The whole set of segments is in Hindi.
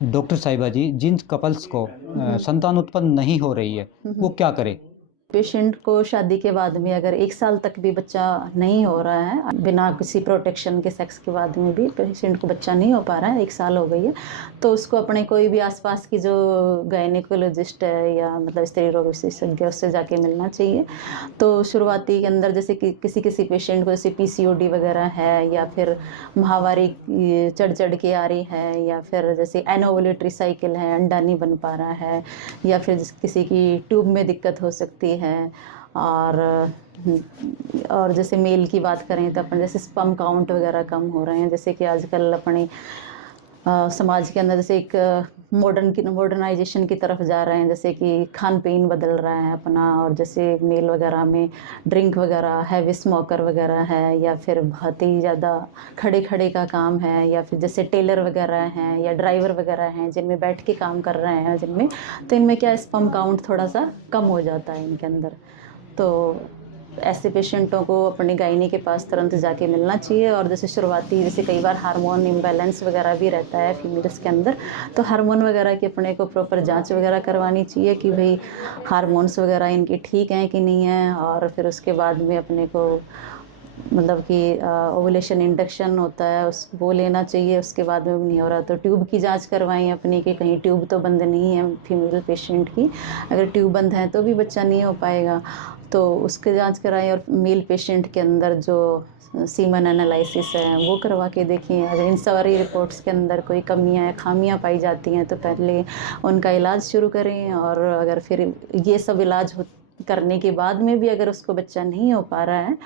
डॉक्टर साहिबा जी, जिन कपल्स को संतान उत्पन्न नहीं हो रही है, हुँ, वो हुँ। क्या करें? पेशेंट को शादी के बाद में अगर 1 साल तक भी बच्चा नहीं हो रहा है, बिना किसी प्रोटेक्शन के सेक्स के बाद में भी पेशेंट को बच्चा नहीं हो पा रहा है, 1 साल हो गई है, तो उसको अपने कोई भी आस-पास की जो गायनेकोलॉजिस्ट है या मतलब स्त्री रोग विशेषज्ञ है, उससे जाके मिलना चाहिए। तो शुरुआती के अंदर जैसे कि किसी-किसी पेशेंट को जैसे पीसीओडी वगैरह है या फिर माहवारी ये चढ़-चढ़ के आ रही है या फिर जैसे एनोवुलेटरी साइकिल है, अंडा नहीं बन पा रहा है या फिर किसी की ट्यूब में दिक्कत हो सकती है और हुँ, और जैसे मेल की बात करें तो अपन जैसे स्पर्म काउंट वगैरह कम हो रहे हैं, जैसे कि आजकल अपने समाज के अंदर जैसे एक मॉडर्नाइज़ेशन की तरफ जा रहे हैं, जैसे कि खान-पीन बदल रहा है अपना और जैसे मेल वगैरह में ड्रिंक वगैरह, हैवी स्मोकर वगैरह है या फिर बहुत ही ज़्यादा खड़े-खड़े का काम है या फिर जैसे टेलर वगैरह हैं या ड्राइवर वगैरह हैं, जिनमें बैठ के काम कर रहे हैं जिनमें, तो इनमें क्या है स्पर्म काउंट थोड़ा-सा कम हो जाता है इनके अंदर। तो ऐसे पेशेंटों को अपने गायनी के पास तुरंत जाके मिलना चाहिए और जैसे शुरुआती जैसे कई बार हार्मोन इम्बैलेंस वगैरह भी रहता है फीमेल्स के अंदर, तो हार्मोन वगैरह की अपने को प्रॉपर जाँच वगैरह करवानी चाहिए कि भई हार्मोन्स वगैरह इनके ठीक हैं कि नहीं हैं और फिर उसके बाद में अपने को मतलब कि ओव्यूलेशन इंडक्शन होता है उस वो लेना चाहिए, उसके बाद में भी नहीं हो रहा तो ट्यूब की जाँच करवाएँ अपनी कि कहीं ट्यूब तो बंद नहीं है फीमेल पेशेंट की। अगर ट्यूब बंद है तो भी बच्चा नहीं हो पाएगा, तो उसकी जाँच कराएँ और मेल पेशेंट के अंदर जो सीमन एनालिसिस है वो करवा के देखें। अगर इन सारी रिपोर्ट्स के अंदर कोई कमियाँ या खामियाँ पाई जाती हैं तो पहले उनका इलाज शुरू करें और अगर फिर ये सब इलाज हो करने के बाद में भी अगर उसको बच्चा नहीं हो पा रहा है,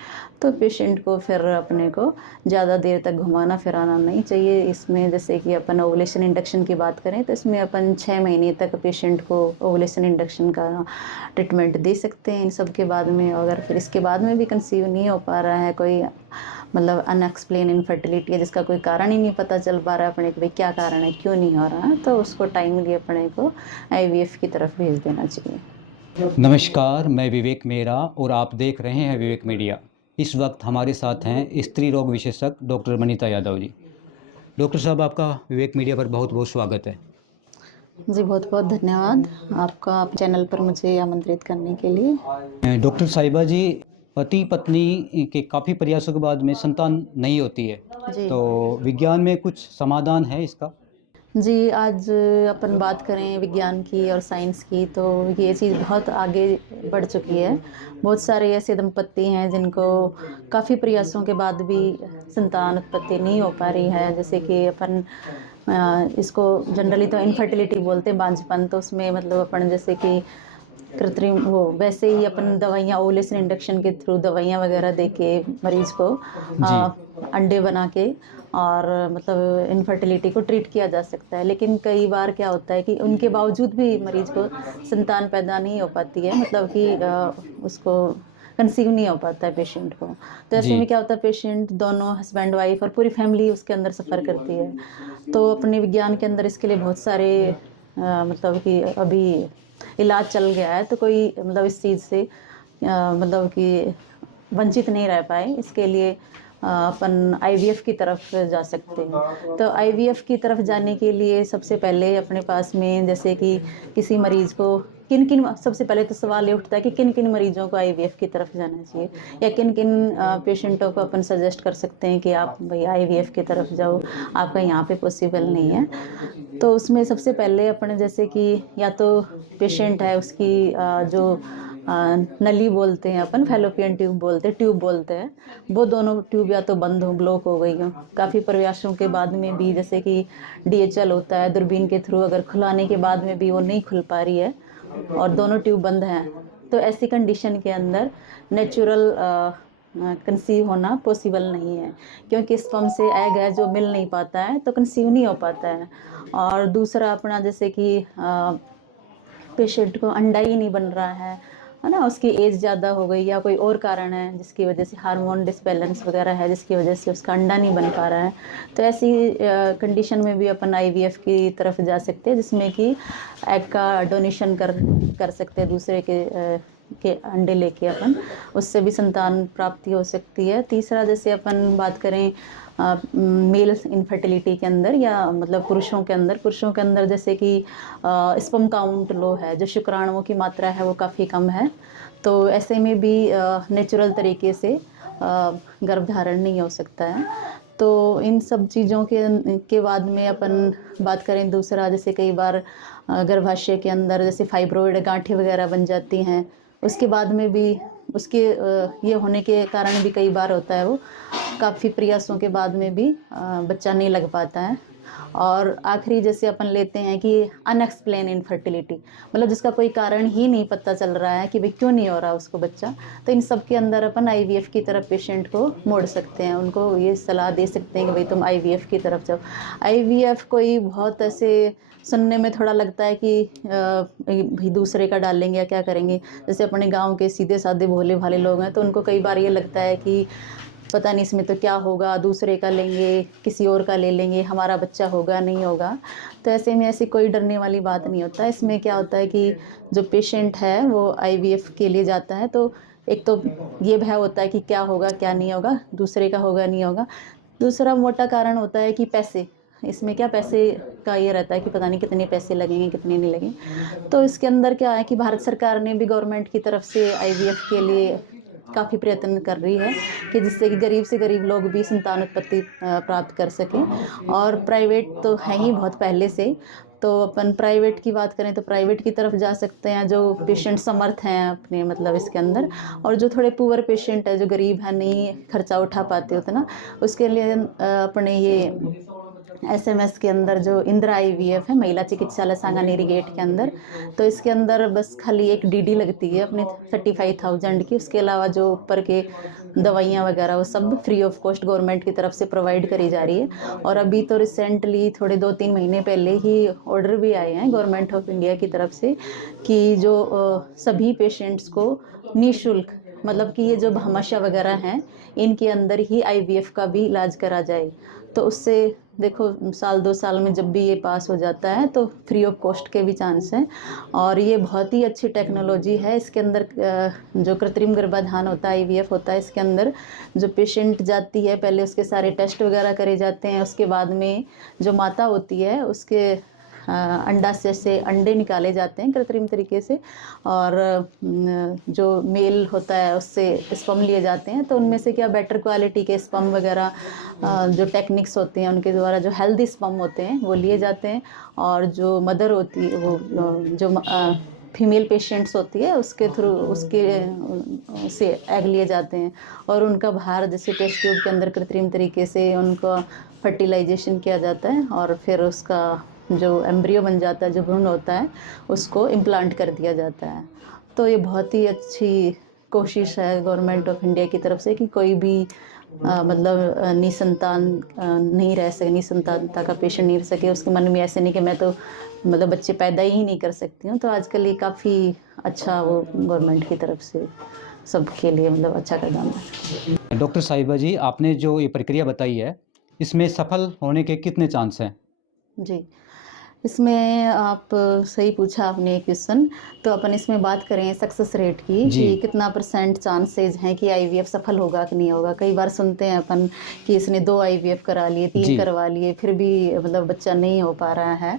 तो पेशेंट को फिर अपने को ज़्यादा देर तक घुमाना-फिराना नहीं चाहिए। इसमें जैसे कि अपन ओव्यूलेशन इंडक्शन की बात करें तो इसमें अपन 6 महीने तक पेशेंट को ओव्यूलेशन इंडक्शन का ट्रीटमेंट दे सकते हैं इन सब के बाद में। अगर फिर इसके बाद में भी कंसीव नहीं हो पा रहा है, कोई मतलब अनएक्सप्लेन इनफर्टिलिटी है जिसका कोई कारण ही नहीं पता चल पा रहा है अपने को, भई क्या कारण है, क्यों नहीं हो रहा है, तो उसको टाइमली अपने को आईवीएफ की तरफ भेज देना चाहिए। नमस्कार, मैं विवेक मेहरा और आप देख रहे हैं विवेक मीडिया। इस वक्त हमारे साथ हैं स्त्री रोग विशेषज्ञ डॉक्टर मनीता यादव जी। डॉक्टर साहब, आपका विवेक मीडिया पर बहुत-बहुत स्वागत है। जी, बहुत-बहुत धन्यवाद आपका आप चैनल पर मुझे आमंत्रित करने के लिए। डॉक्टर साहिबा जी, पति-पत्नी के काफ़ी प्रयासों के बाद में संतान नहीं होती है, जी। तो विज्ञान में कुछ समाधान है इसका? जी, आज अपन बात करें विज्ञान की और साइंस की तो ये चीज़ बहुत आगे बढ़ चुकी है। बहुत सारे ऐसे दंपत्ति हैं जिनको काफ़ी प्रयासों के बाद भी संतान उत्पत्ति नहीं हो पा रही है। जैसे कि अपन इसको जनरली तो इनफर्टिलिटी बोलते हैं बांझपन, तो उसमें मतलब अपन जैसे कि कृत्रिम वो वैसे ही अपन दवाइयाँ ओवुलेशन इंडक्शन के थ्रू दवाइयाँ वगैरह दे के मरीज़ को जी। अंडे बना के और मतलब इनफर्टिलिटी को ट्रीट किया जा सकता है। लेकिन कई बार क्या होता है कि उनके बावजूद भी मरीज़ को संतान पैदा नहीं हो पाती है, मतलब कि उसको कंसीव नहीं हो पाता है पेशेंट को। तो ऐसे जी। में क्या होता है पेशेंट दोनों हस्बैंड वाइफ और पूरी फैमिली उसके अंदर सफ़र करती है। तो अपने विज्ञान के अंदर इसके लिए बहुत सारे मतलब कि अभी इलाज चल गया है, तो कोई मतलब इस चीज़ से मतलब कि वंचित नहीं रह पाए, इसके लिए अपन आईवीएफ की तरफ जा सकते हैं। तो आईवीएफ की तरफ जाने के लिए सबसे पहले अपने पास में जैसे कि किसी मरीज़ को किन-किन सबसे पहले तो सवाल ये उठता है कि किन-किन मरीज़ों को आईवीएफ की तरफ जाना चाहिए या किन-किन पेशेंटों को अपन सजेस्ट कर सकते हैं कि आप भई आईवीएफ की तरफ जाओ, आपका यहाँ पे पॉसिबल नहीं है। तो उसमें सबसे पहले अपने जैसे कि या तो पेशेंट है उसकी जो नली बोलते हैं अपन फैलोपियन ट्यूब बोलते हैं, वो दोनों ट्यूब या तो बंद हो ब्लॉक हो गई हो। काफ़ी प्रयासों के बाद में भी जैसे कि डीएचएल होता है दूरबीन के थ्रू अगर खुलाने के बाद में भी वो नहीं खुल पा रही है और दोनों ट्यूब बंद हैं, तो ऐसी कंडीशन के अंदर नेचुरल कंसीव होना पॉसिबल नहीं है, क्योंकि स्पर्म से एग है जो मिल नहीं पाता है, तो कंसीव नहीं हो पाता है। और दूसरा अपना जैसे कि पेशेंट को अंडा ही नहीं बन रहा है ना? उसकी एज ज़्यादा हो गई या कोई और कारण है जिसकी वजह से हार्मोन डिसबैलेंस वगैरह है जिसकी वजह से उसका अंडा नहीं बन पा रहा है। तो ऐसी कंडीशन में भी अपन आईवीएफ की तरफ जा सकते हैं जिसमें कि एग का डोनेशन कर कर सकते हैं दूसरे के के अंडे लेके अपन उससे भी संतान प्राप्ति हो सकती है। तीसरा जैसे अपन बात करें मेल इनफर्टिलिटी के अंदर या मतलब पुरुषों के अंदर जैसे कि स्पर्म काउंट लो है, जो शुक्राणुओं की मात्रा है वो काफ़ी कम है, तो ऐसे में भी नेचुरल तरीके से गर्भधारण नहीं हो सकता है। तो इन सब चीज़ों के बाद में अपन बात करें दूसरा, जैसे कई बार गर्भाशय के अंदर जैसे फाइब्रोइड गांठें वगैरह बन जाती हैं, उसके बाद में भी उसके ये होने के कारण भी कई बार होता है वो काफ़ी प्रयासों के बाद में भी बच्चा नहीं लग पाता है। और आखिरी जैसे अपन लेते हैं कि अनएक्सप्लेन इनफर्टिलिटी, मतलब जिसका कोई कारण ही नहीं पता चल रहा है कि भाई क्यों नहीं हो रहा उसको बच्चा, तो इन सब के अंदर अपन आईवीएफ की तरफ पेशेंट को मोड़ सकते हैं, उनको ये सलाह दे सकते हैं कि भाई तुम आईवीएफ की तरफ जाओ। आईवीएफ कोई बहुत ऐसे सुनने में थोड़ा लगता है कि भाई दूसरे का डालेंगे या क्या करेंगे, जैसे अपने गांव के सीधे साधे भोले भाले लोग हैं तो उनको कई बार ये लगता है कि पता नहीं इसमें तो क्या होगा, दूसरे का लेंगे, किसी और का ले लेंगे, हमारा बच्चा होगा नहीं होगा। तो ऐसे में ऐसी कोई डरने वाली बात नहीं होता। इसमें क्या होता है कि जो पेशेंट है वो आईवीएफ के लिए जाता है तो एक तो ये भय होता है कि क्या होगा क्या नहीं होगा, दूसरे का होगा नहीं होगा। दूसरा मोटा कारण होता है कि पैसे, इसमें क्या पैसे का ये रहता है कि पता नहीं कितने पैसे लगेंगे कितने नहीं लगेंगे। तो इसके अंदर क्या है कि भारत सरकार ने भी गवर्नमेंट की तरफ से आईवीएफ के लिए काफ़ी प्रयत्न कर रही है कि जिससे कि गरीब से गरीब लोग भी संतान उत्पत्ति प्राप्त कर सकें। और प्राइवेट तो है ही बहुत पहले से, तो अपन प्राइवेट की बात करें तो प्राइवेट की तरफ जा सकते हैं जो पेशेंट समर्थ हैं अपने मतलब इसके अंदर, और जो थोड़े पुअर पेशेंट है जो गरीब है नहीं खर्चा उठा पाते उतना, उसके लिए अपने ये एसएमएस के अंदर जो इंदिरा आईवीएफ है, महिला चिकित्सालय सांगानेरी गेट के अंदर, तो इसके अंदर बस खाली एक डीडी लगती है अपने 35,000 की। उसके अलावा जो ऊपर के दवाइयाँ वगैरह वो सब फ्री ऑफ कॉस्ट गवर्नमेंट की तरफ से प्रोवाइड करी जा रही है। और अभी तो रिसेंटली थोड़े 2-3 महीने पहले ही ऑर्डर भी आए हैं गवर्नमेंट ऑफ इंडिया की तरफ से कि जो सभी पेशेंट्स को निःशुल्क, मतलब कि ये जो भामाशाह वगैरह हैं इनके अंदर ही आईवीएफ का भी इलाज करा जाए। तो उससे देखो 1-2 साल में जब भी ये पास हो जाता है तो फ्री ऑफ कॉस्ट के भी चांस हैं। और ये बहुत ही अच्छी टेक्नोलॉजी है। इसके अंदर जो कृत्रिम गर्भाधान होता है आईवीएफ होता है, इसके अंदर जो पेशेंट जाती है पहले उसके सारे टेस्ट वगैरह करे जाते हैं, उसके बाद में जो माता होती है उसके अंडाशय से अंडे निकाले जाते हैं कृत्रिम तरीके से, और जो मेल होता है उससे स्पर्म लिए जाते हैं। तो उनमें से क्या बेटर क्वालिटी के स्पर्म वगैरह जो टेक्निक्स होते हैं उनके द्वारा जो हेल्दी स्पर्म होते हैं वो लिए जाते हैं, और जो मदर होती है वो जो फीमेल पेशेंट्स होती है उसके थ्रू उसके से एग लिए जाते हैं, और उनका बाहर जैसे टेस्ट ट्यूब के अंदर कृत्रिम तरीके से उनका फर्टिलाइजेशन किया जाता है, और फिर उसका जो एम्ब्रियो बन जाता है, जो भ्रूण होता है, उसको इम्प्लांट कर दिया जाता है। तो ये बहुत ही अच्छी कोशिश है गवर्नमेंट ऑफ इंडिया की तरफ से कि कोई भी मतलब निसंतान नहीं रह सके, निसंतानता का पेशेंट नहीं रह सके, उसके मन में ऐसे नहीं कि मैं तो मतलब बच्चे पैदा ही नहीं कर सकती हूँ। तो आजकल ये काफ़ी अच्छा वो गवर्नमेंट की तरफ से सबके लिए मतलब अच्छा कदम है। डॉक्टर साहिबा जी, आपने जो ये प्रक्रिया बताई है इसमें सफल होने के कितने चांस हैं? जी, इसमें आप सही पूछा आपने क्वेश्चन। तो अपन इसमें बात करें सक्सेस रेट की जी। कि कितना % चांसेज हैं कि आईवीएफ सफल होगा कि नहीं होगा। कई बार सुनते हैं अपन कि इसने 2 आईवीएफ करा लिए, 3 जी। करवा लिए, फिर भी मतलब बच्चा नहीं हो पा रहा है।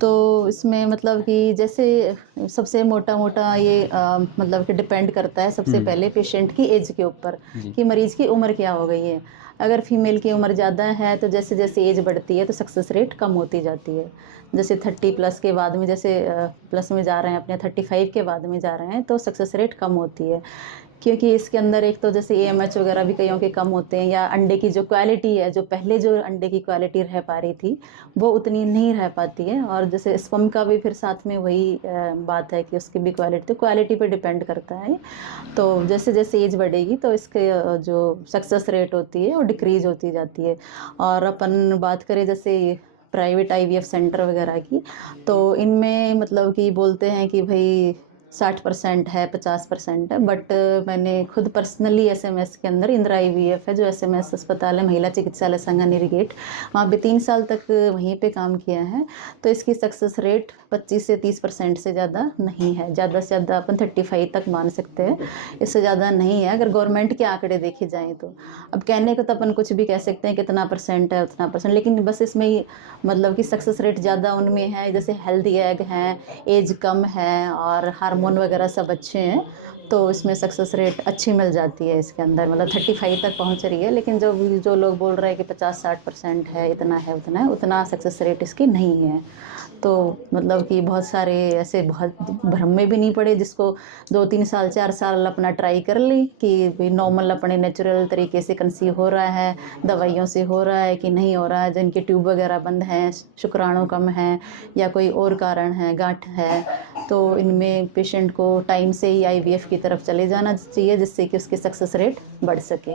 तो इसमें मतलब कि जैसे सबसे मोटा-मोटा ये मतलब कि डिपेंड करता है सबसे पहले पेशेंट की एज के ऊपर जी। कि मरीज़ की उम्र क्या हो गई है। अगर फीमेल की उम्र ज़्यादा है तो जैसे-जैसे एज बढ़ती है तो सक्सेस रेट कम होती जाती है। जैसे 30 प्लस के बाद में जैसे प्लस में जा रहे हैं अपने 35 के बाद में जा रहे हैं तो सक्सेस रेट कम होती है। क्योंकि इसके अंदर एक तो जैसे एएमएच वगैरह भी कईयों के कम होते हैं, या अंडे की जो क्वालिटी है, जो पहले जो अंडे की क्वालिटी रह पा रही थी वो उतनी नहीं रह पाती है। और जैसे स्पर्म का भी फिर साथ में वही बात है कि उसकी भी क्वालिटी, तो क्वालिटी पे डिपेंड करता है। तो जैसे जैसे एज बढ़ेगी तो इसके जो सक्सेस रेट होती है वो डिक्रीज होती जाती है। और अपन बात करें जैसे प्राइवेट आईवीएफ सेंटर वगैरह की, तो इनमें मतलब कि बोलते हैं कि भाई 60% है, 50% है, बट मैंने खुद पर्सनली एसएमएस के अंदर इंदिरा आईवीएफ है जो एसएमएस अस्पताल है, महिला चिकित्सालय संगानेरी गेट, वहाँ पे 3 साल तक वहीं पे काम किया है। तो इसकी सक्सेस रेट 25 से 30% से ज़्यादा नहीं है, ज़्यादा से ज़्यादा अपन 35 तक मान सकते हैं, इससे ज़्यादा नहीं है अगर गवर्नमेंट के आंकड़े देखे जाएँ तो। अब कहने को तो अपन कुछ भी कह सकते हैं कितना परसेंट है उतना परसेंट, लेकिन बस इसमें ही मतलब कि सक्सेस रेट ज़्यादा उनमें है जैसे हेल्दी एग हैं, एज कम है और हार्मोन वगैरह सब अच्छे हैं, तो इसमें सक्सेस रेट अच्छी मिल जाती है इसके अंदर, मतलब 35 तक पहुंच रही है। लेकिन जो लोग बोल रहे हैं कि 50-60% है, इतना है, उतना है, उतना सक्सेस रेट इसकी नहीं है। तो मतलब कि बहुत सारे ऐसे बहुत भ्रम में भी नहीं पड़े, जिसको 2-3 साल 4 साल अपना ट्राई कर ली कि भाई नॉर्मल अपने नेचुरल तरीके से कंसीव हो रहा है, दवाइयों से हो रहा है कि नहीं हो रहा है, जिनके ट्यूब वगैरह बंद हैं, शुक्राणु कम हैं या कोई और कारण है, गांठ है, तो इनमें पेशेंट को टाइम से ही आईवीएफ की तरफ चले जाना चाहिए जिससे कि उसकी सक्सेस रेट बढ़ सके।